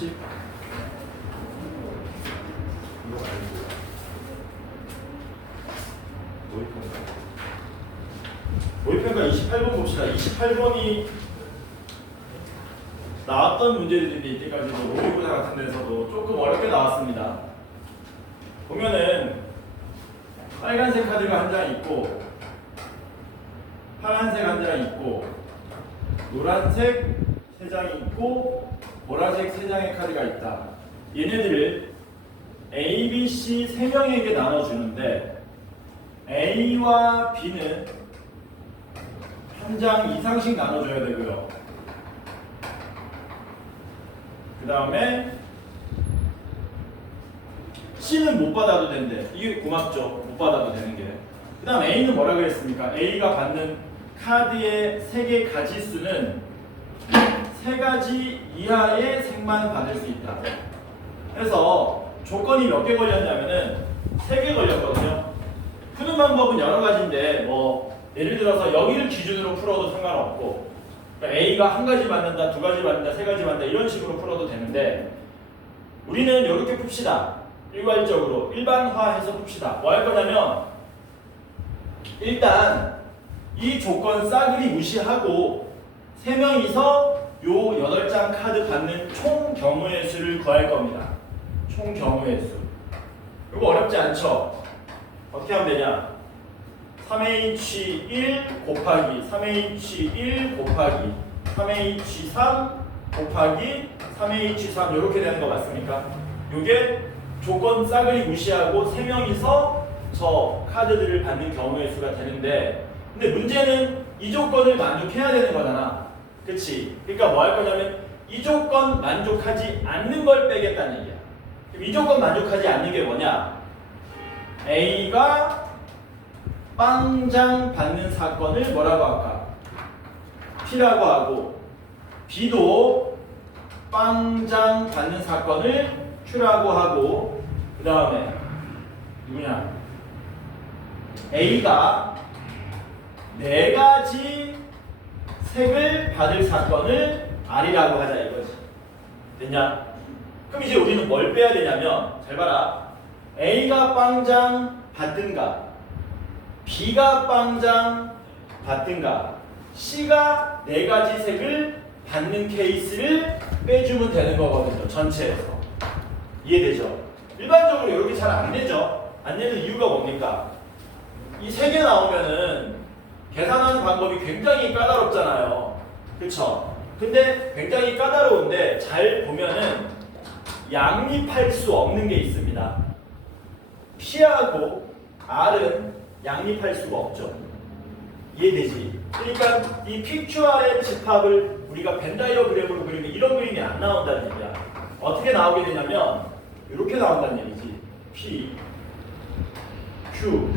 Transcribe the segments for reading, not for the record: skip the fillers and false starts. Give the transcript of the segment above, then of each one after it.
30. 모의평가 28번 봅시다. 28번이 나왔던 문제들이 이때까지도 모의고사 같은 데서도 조금 어렵게 나왔습니다. 보면은 빨간색 카드가 한 장 있고 파란색 한 장 있고 노란색 3장이 있고 보라색 3장의 카드가 있다. 얘네들을 A, B, C 3명에게 나눠주는데 A와 B는 한 장 이상씩 나눠줘야 되고요. 그 다음에 C는 못 받아도 된대. 이게 고맙죠. 못 받아도 되는 게. 그 다음 A는 뭐라 그랬습니까? A가 받는 카드의 색의 가지수는 3가지 이하의 색만 받을 수 있다. 그래서 조건이 몇 개 걸렸냐면은 3개 걸렸거든요. 푸는 방법은 여러 가지인데 뭐 예를 들어서 여기를 기준으로 풀어도 상관없고 그러니까 A가 1가지 받는다, 2가지 받는다, 3가지 받는다 이런 식으로 풀어도 되는데 우리는 이렇게 풉시다. 일괄적으로 일반화해서 풉시다. 뭐 할 거냐면 일단 이 조건 싸그리 무시하고 3명이서 요 8장 카드 받는 총 경우의 수를 구할 겁니다. 총 경우의 수. 이거 어렵지 않죠? 어떻게 하면 되냐? 3H1 곱하기 3H1 곱하기 3H3 곱하기 3H3 이렇게 되는 거 맞습니까? 이게 조건 싸그리 무시하고 3명이서 저 카드들을 받는 경우의 수가 되는데 근데 문제는 이 조건을 만족해야 되는 거잖아. 그치? 그러니까 뭐 할 거냐면 이 조건 만족하지 않는 걸 빼겠다는 얘기야. 그럼 이 조건 만족하지 않는 게 뭐냐? A가 빵장 받는 사건을 뭐라고 할까? P라고 하고 B도 빵장 받는 사건을 Q라고 하고 그 다음에 누구냐? A가 4가지 색을 받을 사건을 R이라고 하자 이거지. 됐냐? 그럼 이제 우리는 뭘 빼야 되냐면 잘 봐라. A가 빵장 받든가 B가 빵장 받든가 C가 4가지 색을 받는 케이스를 빼주면 되는 거거든요. 전체에서. 이해되죠? 일반적으로 이렇게 잘 안 되죠? 안 되는 이유가 뭡니까? 이 3개 나오면은 계산하는 방법이 굉장히 까다롭잖아요. 그쵸? 근데 굉장히 까다로운데 잘 보면은 양립할 수 없는 게 있습니다. P하고 R은 양립할 수가 없죠. 이해되지? 그러니까 이 PQR의 집합을 우리가 벤 다이어그램으로 그리면 이런 그림이 안 나온다는 얘기야. 어떻게 나오게 되냐면 이렇게 나온다는 얘기지. P, Q,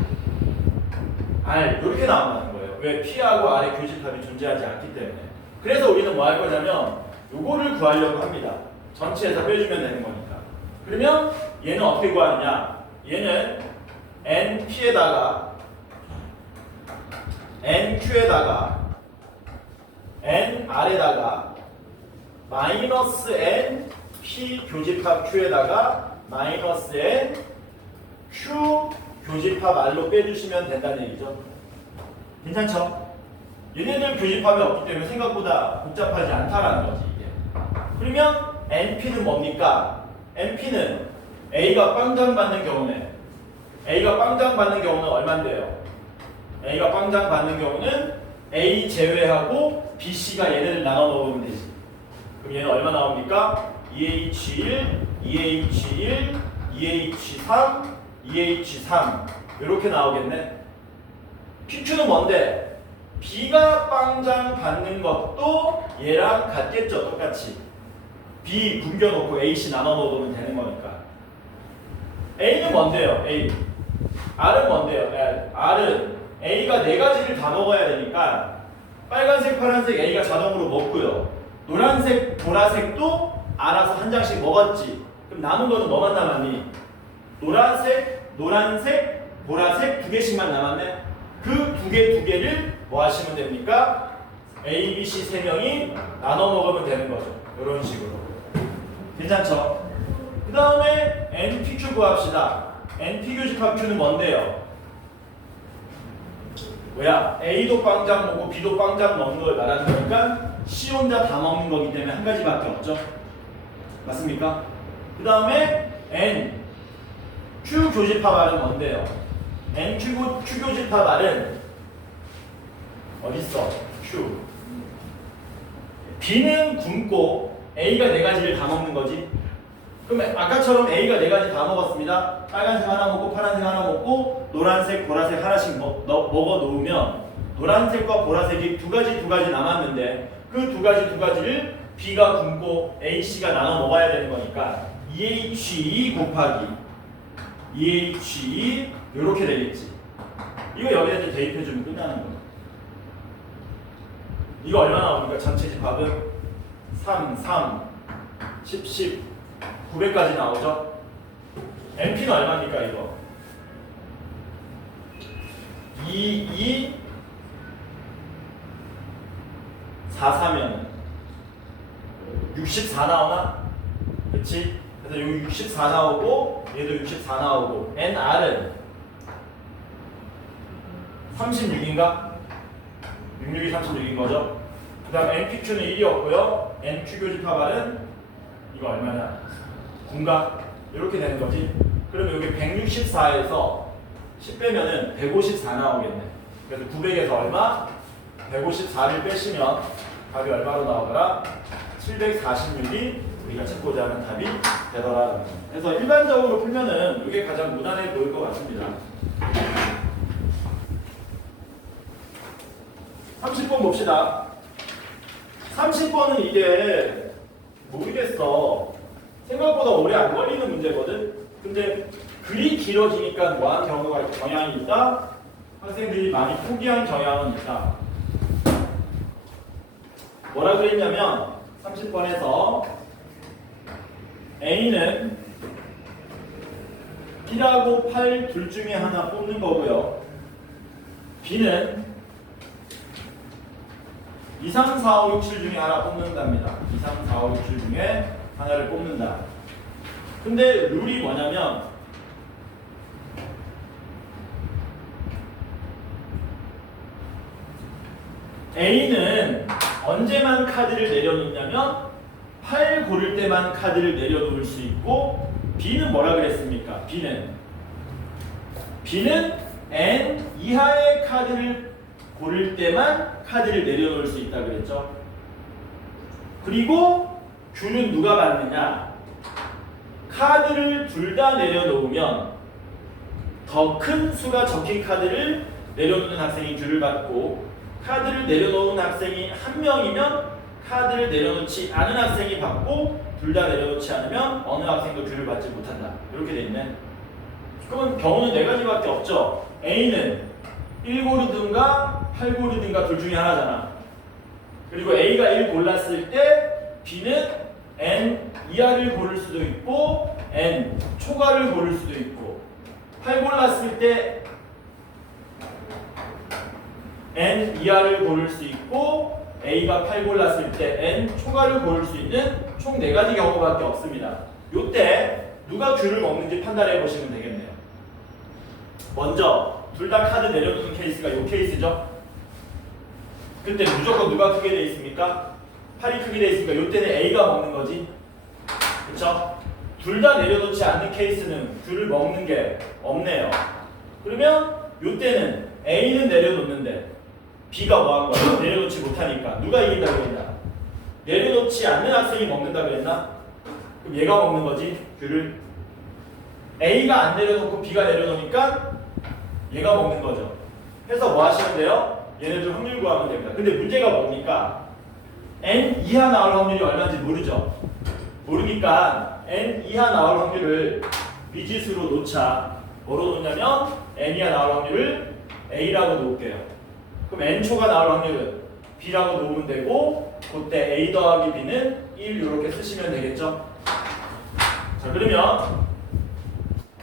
R 이렇게 나온다는 거예요. 왜? P하고 R의 교집합이 존재하지 않기 때문에. 그래서 우리는 뭐 할 거냐면 요거를 구하려고 합니다. 전체에서 빼주면 되는 거니까. 그러면 얘는 어떻게 구하느냐? 얘는 NP에다가 NQ에다가 NR에다가 마이너스 NP 교집합 Q에다가 마이너스 NQ 교집합 R로 빼주시면 된다는 얘기죠. 괜찮죠? 얘네들 교집합이 없기 때문에 생각보다 복잡하지 않다라는 거지 이게. 그러면 NP는 뭡니까? NP는 A가 빵장 받는 경우네. A가 빵장 받는 경우는 얼만데요? A가 빵장 받는 경우는 A 제외하고 B, C가 얘네를 나눠 먹으면 되지. 그럼 얘는 얼마 나옵니까? 2H1, 2H1, 2H3, 2H3 이렇게 나오겠네. PQ는 뭔데? B가 빵장 받는 것도 얘랑 같겠죠. 똑같이. B 굶겨놓고 AC 나눠 먹으면 되는 거니까. A는 뭔데요? A. R은 뭔데요? R은 A가 4가지를 다 먹어야 되니까 빨간색, 파란색 A가 자동으로 먹고요. 노란색, 보라색도 알아서 한 장씩 먹었지. 그럼 남은 거는 뭐만 남았니? 노란색, 노란색, 보라색 2개씩만 남았네. 그 2개를 뭐 하시면 됩니까? A, B, C 3명이 나눠 먹으면 되는 거죠. 이런 식으로. 괜찮죠? 그 다음에 NPQ 구합시다. NP 교집합 Q는 뭔데요? 뭐야? A도 빵장 먹고 B도 빵장 먹는 걸 말하는 거니까 C 혼자 다 먹는 거기 때문에 한 가지밖에 없죠? 맞습니까? 그 다음에 N Q 교집합 R은 뭔데요? N Q 교집합 R은 어딨어? Q B는 굶고 A가 네 가지를 다 먹는 거지. 그럼 아까처럼 A가 네 가지 다 먹었습니다. 빨간색 하나 먹고 파란색 하나 먹고 노란색, 보라색 하나씩 먹어 놓으면 노란색과 보라색이 두 가지 남았는데 그 두 가지를 B가 굶고 A, C가 나눠 먹어야 되는 거니까 EHE 곱하기 EHE 이렇게 되겠지. 이거 여기다 이제 대입해주면 끝나는 거야. 이거 얼마 나오니까 전체 집합은 3, 10, 900까지 나오죠? NP는 얼마입니까 이거? 2, 4, 4면 64 나오나? 그치? 그래서 여기 64 나오고 얘도 64 나오고 NR은 36인가? 66이 36인 거죠? 그 다음 NPQ는 1이었고요 NQ 교집합 R은 이거 얼마냐? 9인가? 이렇게 되는 거지. 그러면 여기 164에서 10 빼면은 154 나오겠네. 그래서 900에서 얼마? 154를 빼시면 답이 얼마로 나오더라? 746이 우리가 찾고자 하는 답이 되더라. 그래서 일반적으로 풀면은 이게 가장 무난해 보일 것 같습니다. 30번 봅시다. 30번은 이게 모르겠어. 생각보다 오래 안 걸리는 문제거든. 근데 글이 길어지니까 뭐한 경향이 있다? 학생들이 많이 포기한 경향은 있다. 뭐라 그랬냐면 30번에서 A는 B라고 8 둘 중에 하나 뽑는 거고요. B는 2, 3, 4, 5, 6, 7 중에 하나 뽑는답니다. 2, 3, 4, 5, 6, 7 중에 하나를 뽑는다. 근데 룰이 뭐냐면 A는 언제만 카드를 내려놓냐면 8 고를 때만 카드를 내려놓을 수 있고 B는 뭐라 그랬습니까? B는 N 이하의 카드를 고를 때만 카드를 내려놓을 수 있다 그랬죠. 그리고 Q는 누가 받느냐? 카드를 둘 다 내려놓으면 더 큰 수가 적힌 카드를 내려놓는 학생이 Q를 받고 카드를 내려놓은 학생이 한 명이면 카드를 내려놓지 않은 학생이 받고 둘 다 내려놓지 않으면 어느 학생도 Q를 받지 못한다. 이렇게 돼 있네. 그러면 경우는 네 가지밖에 없죠. A는 1고르든가 8고르든가 둘 중에 하나잖아. 그리고 A가 1 골랐을 때 B는 N 이하를 고를 수도 있고 N 초과를 고를 수도 있고 8 골랐을 때 N 이하를 고를 수 있고 A가 8 골랐을 때 N 초과를 고를 수 있는 총 4가지 경우밖에 없습니다. 요때 누가 Q를 먹는지 판단해 보시면 되겠네요. 먼저 둘 다 카드 내려두는 케이스가 요 케이스죠. 그때 무조건 누가 크게 돼 있습니까? 8이 크게 돼 있으니까 요때는 A가 먹는 거지. 그쵸? 둘 다 내려놓지 않는 케이스는 Q를 먹는 게 없네요. 그러면 요때는 A는 내려놓는데 B가 뭐 한 거야? 내려놓지 못하니까 누가 이긴다고 했나? 내려놓지 않는 학생이 먹는다고 했나? 그럼 얘가 먹는 거지, Q를. A가 안 내려놓고 B가 내려놓으니까 얘가 먹는 거죠. 해서 뭐 하시면 돼요? 얘네들 확률 구하면 됩니다. 근데 문제가 뭡니까? N 이하 나올 확률이 얼마인지 모르죠? 모르니까 N 이하 나올 확률을 미지수로 놓자. 뭐로 놓냐면 N 이하 나올 확률을 A라고 놓을게요. 그럼 N초가 나올 확률은 B라고 놓으면 되고 그때 A 더하기 B는 1 이렇게 쓰시면 되겠죠? 자, 그러면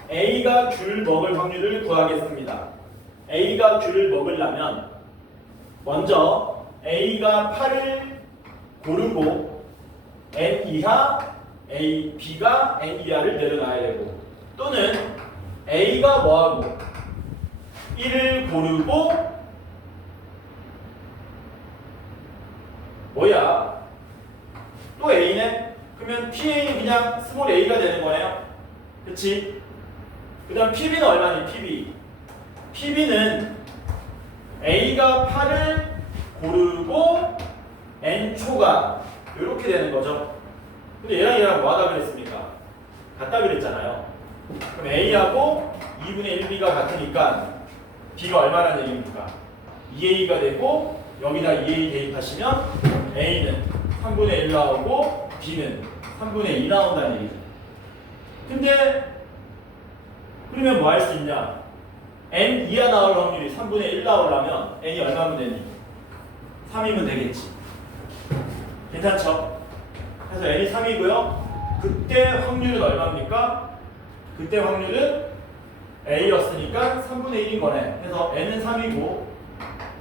A가 Q를 먹을 확률을 구하겠습니다. A가 Q를 먹으려면 먼저 A가 8을 고르고 N 이하 B가 N 이하를 내려놔야 되고, 또는 A가 뭐하고 1을 고르고 뭐야? 또 A네? 그러면 PA는 그냥 스몰 a가 되는 거네요. 그치? 그 다음 PB는 얼마니? PB는 A가 8을 고르고 N초가 이렇게 되는 거죠. 근데 얘랑 뭐 하다 그랬습니까? 같다 그랬잖아요. 그럼 A하고 2분의 1B가 같으니까 B가 얼마라는 얘기입니까? 2A가 되고 여기다 2A 대입하시면 A는 3분의 1 나오고 B는 3분의 2 나온다는 얘기죠. 근데 그러면 뭐 할 수 있냐? N 이하 나올 확률이 3분의 1 나오려면 N이 얼마면 되니? 3이면 되겠지. 괜찮죠? 그래서 N이 3이고요. 그때 확률은 얼마입니까? 그때 확률은 A였으니까 3분의 1인 거네. 그래서 N은 3이고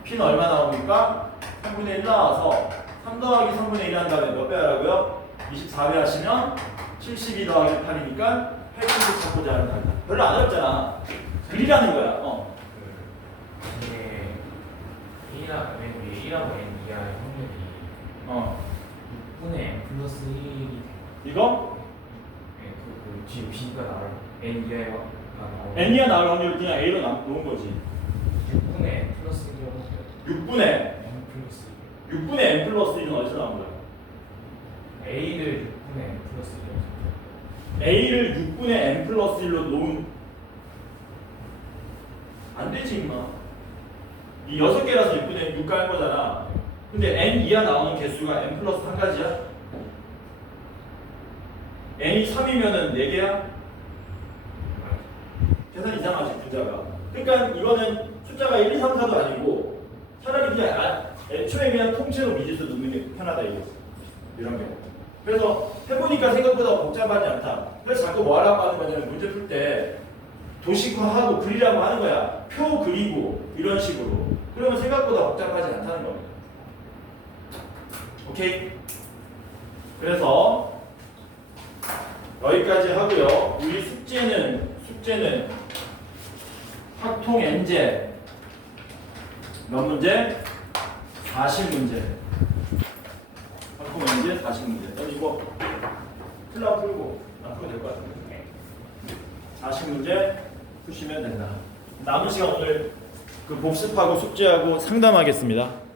P는 얼마 나옵니까? 3분의 1 나와서 3 더하기 3분의 1 한 다음에 몇 배 하라고요? 24배 하시면 72 더하기 8이니까 80을 찾고자 하는 거야. 별로 안 어렵잖아. 그리라는 거야. 이게 A라고 N 이하의 확률이 6분의 N 플러스 1이 이거? 뒤에 B가 나올 N 이하가 나오고 N 이하 나올 확률을 그냥 A로 놓은 거지. 6분의 N 플러스 1이라고 6분의 N 플러스 6분의 N 플러스 1은 어디서 나온 거야? 1 A를 6분의 N 플러스 1이라고 A를 6분의 N 플러스 1로 놓은 안 되지 임마. 이 6개라서 6분의 6 갈 거잖아. 근데 N 이하 나오는 개수가 N 플러스 1가지야? N이 3이면은 4개야? 계산 이상하지 분자가. 그러니까 이거는 숫자가 1, 2, 3, 4도 아니고 차라리 그냥 애초에 그냥 통째로 미지수 넣는 게 편하다 이거. 이런 게. 그래서 해보니까 생각보다 복잡하지 않다. 그래서 자꾸 뭐 하라고 하는 거냐면 문제 풀 때 도식화하고 그리라고 하는 거야. 표 그리고 이런 식으로. 그러면 생각보다 복잡하지 않다는 겁니다. 오케이? 그래서 여기까지 하고요. 우리 숙제는 학통 N제 몇 문제? 40문제. 학통 N제 40문제. 넌 이거 풀라 풀고 안 풀면 될 것 같은데. 40문제 푸시면 된다. 남은 시간 오늘 그 복습하고 숙제하고 상담하겠습니다.